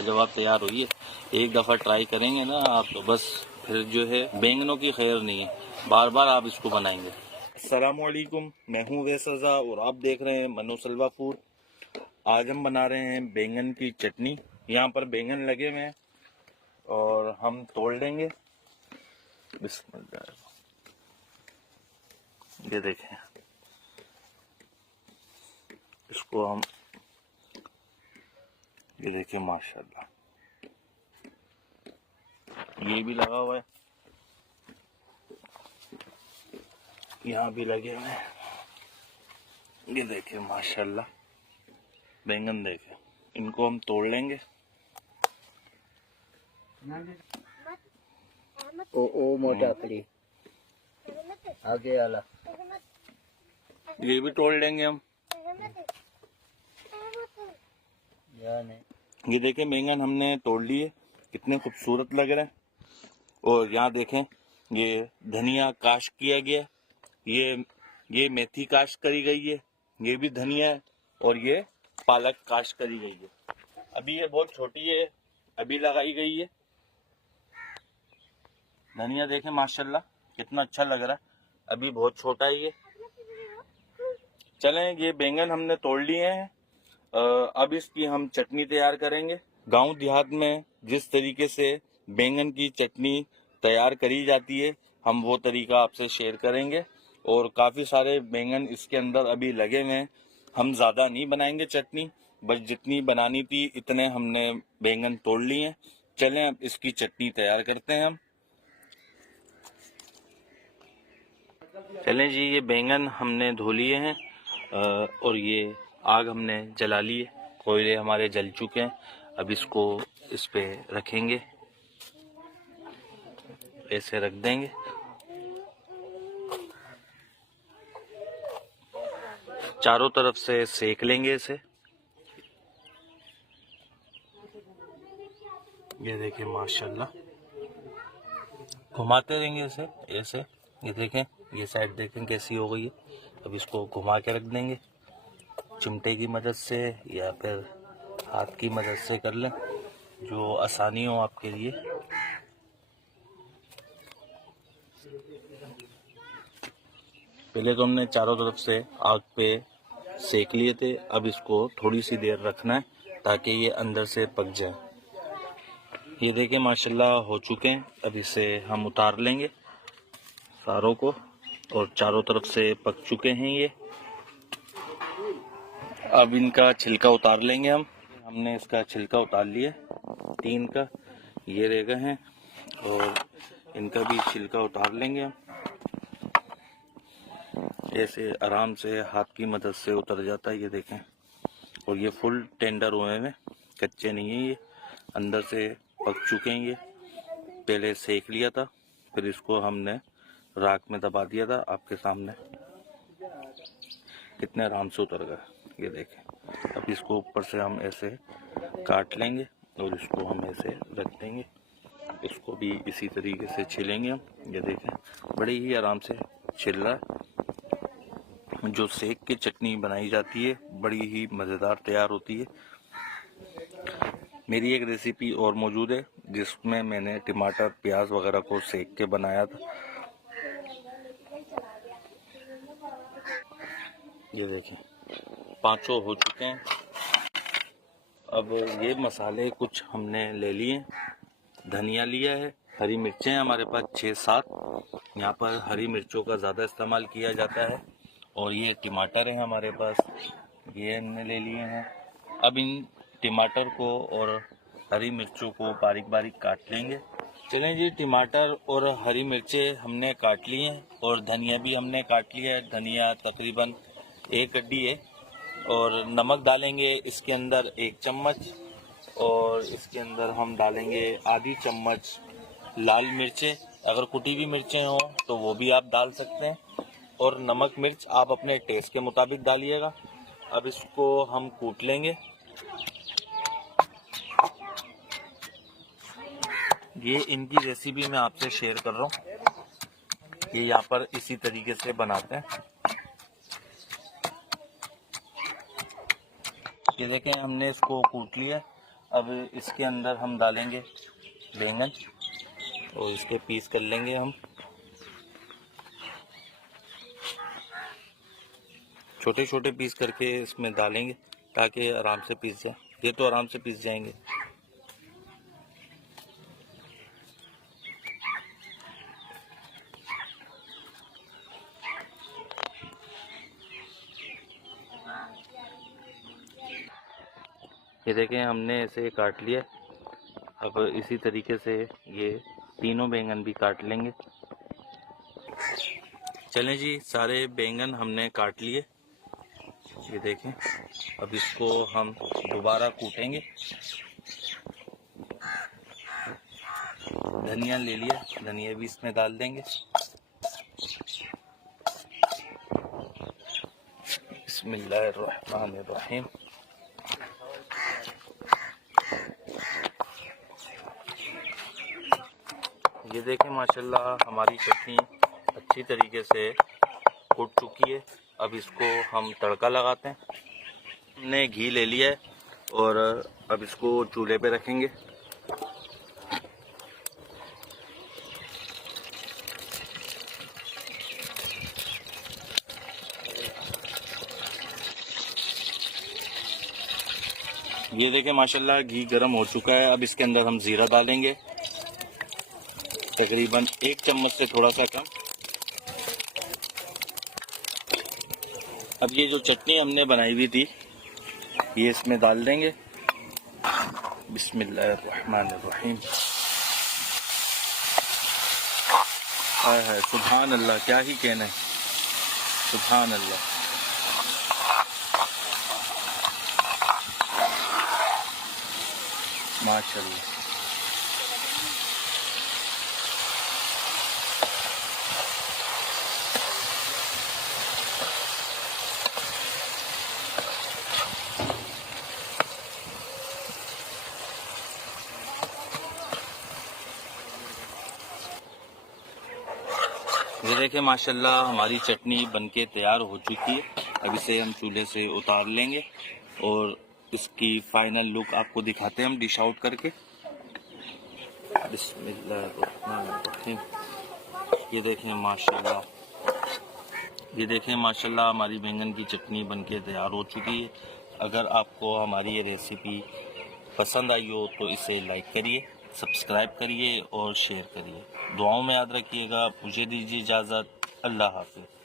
लाजवाब तैयार हुई है। एक दफ़ा ट्राई करेंगे ना आप तो बस फिर जो है बैंगनों की खैर नहीं है, बार बार आप इसको बनाएंगे। अस्सलामुअलैकुम, मैं हूँ वैसज़ा और आप देख रहे हैं मनो सलवा फूड। आज हम बना रहे हैं बैंगन की चटनी। यहाँ पर बैंगन लगे हुए हैं और हम तोड़ लेंगे। बिस्मिल्लाह, ये देखें, इसको हम ये देखिए माशाल्लाह, ये भी लगा हुआ है, यहाँ भी लगे हुए हैं। ये देखिए माशाल्लाह बैंगन देखे, इनको हम तोड़ लेंगे। ओ मोटा पड़ी आगे वाला ये भी तोड़ लेंगे हम। ये देखें बैंगन हमने तोड़ लिए, कितने खूबसूरत लग रहे हैं। और यहाँ देखें ये धनिया काश किया गया, ये मेथी काश करी गई है, ये भी धनिया है और ये पालक काश करी गई है। अभी ये बहुत छोटी है, अभी लगाई गई है। धनिया देखें माशाल्लाह कितना अच्छा लग रहा है, अभी बहुत छोटा है ये। चलें, ये बैंगन हमने तोड़ लिए हैं, अब इसकी हम चटनी तैयार करेंगे। गांव देहात में जिस तरीके से बैंगन की चटनी तैयार करी जाती है, हम वो तरीका आपसे शेयर करेंगे। और काफ़ी सारे बैंगन इसके अंदर अभी लगे हुए हैं। हम ज़्यादा नहीं बनाएंगे चटनी, बस जितनी बनानी थी इतने हमने बैंगन तोड़ लिए हैं। चलें अब इसकी चटनी तैयार करते हैं हम। चलें जी, ये बैंगन हमने धो लिए हैं और ये आग हमने जला ली है, कोयले हमारे जल चुके हैं। अब इसको इस पे रखेंगे, ऐसे रख देंगे। चारों तरफ से सेक लेंगे इसे। ये देखिए माशाल्लाह, घुमाते रहेंगे इसे ऐसे। ये देखें, ये साइड देखें कैसी हो गई है। अब इसको घुमा के रख देंगे, चिमटे की मदद से या फिर हाथ की मदद से कर लें, जो आसानी हो आपके लिए। पहले तो हमने चारों तरफ से आग पे सेक लिए थे, अब इसको थोड़ी सी देर रखना है ताकि ये अंदर से पक जाए। ये देखिए माशाल्लाह हो चुके हैं। अब इसे हम उतार लेंगे सारों को, और चारों तरफ से पक चुके हैं ये। अब इनका छिलका उतार लेंगे हम। हमने इसका छिलका उतार लिया, 3 का ये रह गए हैं, और इनका भी छिलका उतार लेंगे हम। ऐसे आराम से हाथ की मदद से उतर जाता है, ये देखें। और ये फुल टेंडर हुए हैं, कच्चे नहीं है, ये अंदर से पक चुके हैं। ये पहले सेक लिया था, फिर इसको हमने राख में दबा दिया था। आपके सामने कितने आराम से उतर गए, ये देखें। अब इसको ऊपर से हम ऐसे काट लेंगे और इसको हम ऐसे रख देंगे। इसको भी इसी तरीके से छिलेंगे हम। ये देखें बड़ी ही आराम से छिल रहा है। जो सेक की चटनी बनाई जाती है बड़ी ही मज़ेदार तैयार होती है। मेरी एक रेसिपी और मौजूद है जिसमें मैंने टमाटर प्याज वगैरह को सेक के बनाया था। ये देखें पांचों हो चुके हैं। अब ये मसाले कुछ हमने ले लिए। धनिया लिया है, हरी मिर्चें हमारे पास 6-7, यहाँ पर हरी मिर्चों का ज़्यादा इस्तेमाल किया जाता है। और ये टमाटर है हमारे पास, ये हमने ले लिए हैं। अब इन टमाटर को और हरी मिर्चों को बारीक बारीक काट लेंगे। चलें जी, टमाटर और हरी मिर्चें हमने काट लिए हैं और धनिया भी हमने काट लिया है। धनिया तकरीबन 1 गड्डी है। और नमक डालेंगे इसके अंदर 1 चम्मच, और इसके अंदर हम डालेंगे आधी चम्मच लाल मिर्चें। अगर कुटी हुई मिर्चें हो तो वो भी आप डाल सकते हैं। और नमक मिर्च आप अपने टेस्ट के मुताबिक डालिएगा। अब इसको हम कूट लेंगे। ये इनकी रेसिपी मैं आपसे शेयर कर रहा हूँ। ये यहाँ पर इसी तरीके से बनाते हैं। ये देखें हमने इसको कूट लिया अब इसके अंदर हम डालेंगे बैंगन और इसके पीस कर लेंगे हम। छोटे छोटे पीस करके इसमें डालेंगे ताकि आराम से पीस जाए। ये तो आराम से पीस जाएंगे। ये देखें हमने ऐसे काट लिया। अब इसी तरीके से ये तीनों बैंगन भी काट लेंगे। चलें जी, सारे बैंगन हमने काट लिए। ये देखें, अब इसको हम दोबारा कूटेंगे। धनिया ले लिया, धनिया भी इसमें डाल देंगे। बिस्मिल्लाहिर्रहमानिर्रहीम। ये देखें माशाल्लाह हमारी चटनी अच्छी तरीके से कुट चुकी है। अब इसको हम तड़का लगाते हैं। हमने घी ले लिया है और अब इसको चूल्हे पे रखेंगे। ये देखें माशाल्लाह घी गर्म हो चुका है। अब इसके अंदर हम ज़ीरा डालेंगे, तकरीबन 1 चम्मच से थोड़ा सा कम। अब ये जो चटनी हमने बनाई हुई थी ये इसमें डाल देंगे। बिस्मिल्लाहिर्रहमानिर्रहीम। हाय हाय, सुभान अल्लाह, क्या ही कहना है, सुभान अल्लाह। माशाल्लाह। ये देखें माशाल्लाह हमारी चटनी बनके तैयार हो चुकी है। अब इसे हम चूल्हे से उतार लेंगे और इसकी फाइनल लुक आपको दिखाते हैं हम डिश आउट करके। बिस्मिल्लाहिर्रहमानिर्रहीम। ये देखें माशाल्लाह, ये देखें माशाल्लाह हमारी बैंगन की चटनी बनके तैयार हो चुकी है। अगर आपको हमारी ये रेसिपी पसंद आई हो तो इसे लाइक करिए, सब्सक्राइब करिए और शेयर करिए। दुआओं में याद रखिएगा। मुझे दीजिए इजाज़त। अल्लाह हाफ़िज़।